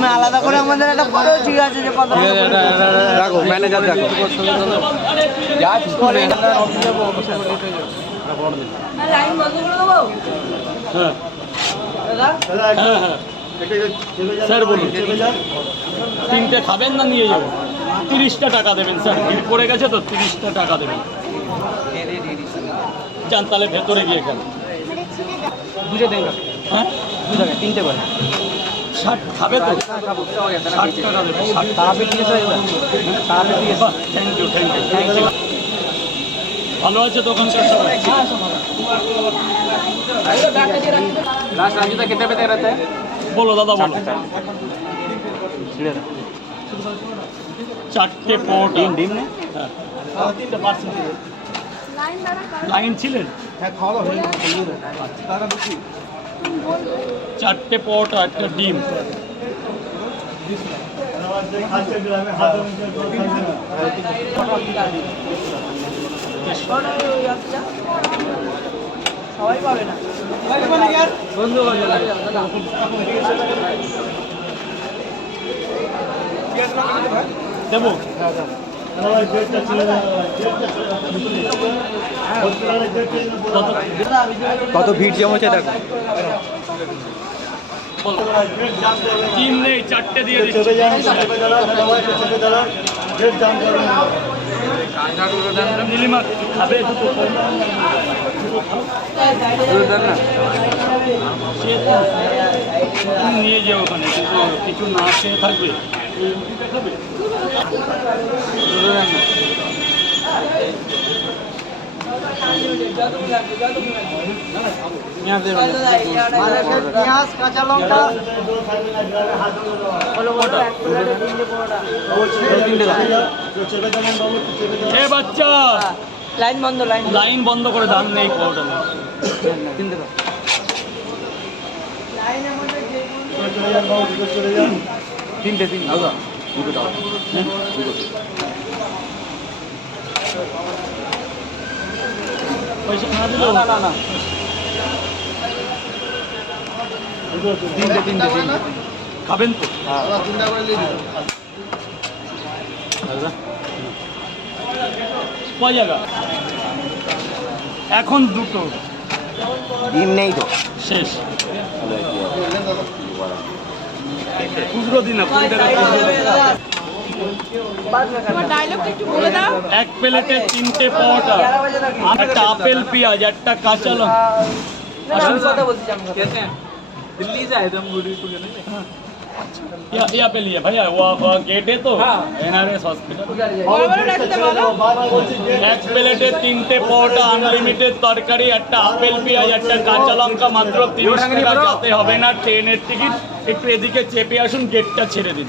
তুমি আলাদা করে আমাদের একটা ফটো ঠিক আছে যে কত রাখো ম্যানেজার রাখো লাইন বন্ধ করে দেবো। হ্যাঁ দাদা হ্যাঁ হ্যাঁ স্যার বলুন তিনটে খাবেন না নিয়ে যাবেন? 30টা টাকা দেবেন স্যার, ভিড় পড়ে গেছে তো 30টা টাকা দেবেন। যান তাহলে ভেতরে গিয়ে খাবেন। দুটো দেন হ্যাঁ দু টাকা তিনটে করে 60 খাবে তো 60 টাকা দেবেন। 60 তারাপীঠ দিয়েছে তারাপীঠ দিয়েছে থ্যাংক ইউ থ্যাংক ইউ। ভালো আছে দোকানদার সবাই? लास्ट राजू तक कितने पे रहता है বলো দাদা বলো। 4টে পোট ডিম ने হ্যাঁ 3টে পার্সেন্ট লাইন ছিলেন? হ্যাঁ খাওয়া হয়ে গেছে 4টে পোট আর একটা ডিম। সবাই পাবে না বন্ধু দেবো কত ভিড় জমেছে দেখো ডিম নেই, 4টে দিয়ে দিচ্ছি। নীলিমা খাবে সে তো তুমি নিয়ে যাও ওখানে, কিছু না খেয়ে থাকবে এই রুটিটা খাবে। পেঁয়াজ কাঁচা লঙ্কা বলো বলো এক প্লেটে তিনটে পরোটা। এ বাচ্চা লাইন বন্ধ লাইন লাইন বন্ধ করে দাম নেই পরোটা নেই। তিনটে দুটো দাও পয়সা না দিলেও না তিনটে খাবেন তো? কয় জায়গা এখন দুটো ডিম নেই তো শেষ। খুচরো দিন না 20 টাকা খুচরো দিন। এক প্লেটে 3টে পরোটা, একটা আপেল পেঁয়াজ, একটা কাঁচা লঙ্কা। আমি কথা বলছি আমি दिल्ली से आए थे हम गुड़ी को लेने यहाँ पे लिए भैया वो गेट है तो NRS हॉस्पिटल। এক প্লেটে 3টে পরোটা, আনলিমিটেড তরকারি, একটা আপেল পেঁয়াজ, একটা কাঁচা লঙ্কা, মাত্র 30 টাকা। যাতে হবে না ট্রেনের টিকিট, একটু এদিকে চেপে আসুন, গেটটা ছেড়ে দিন।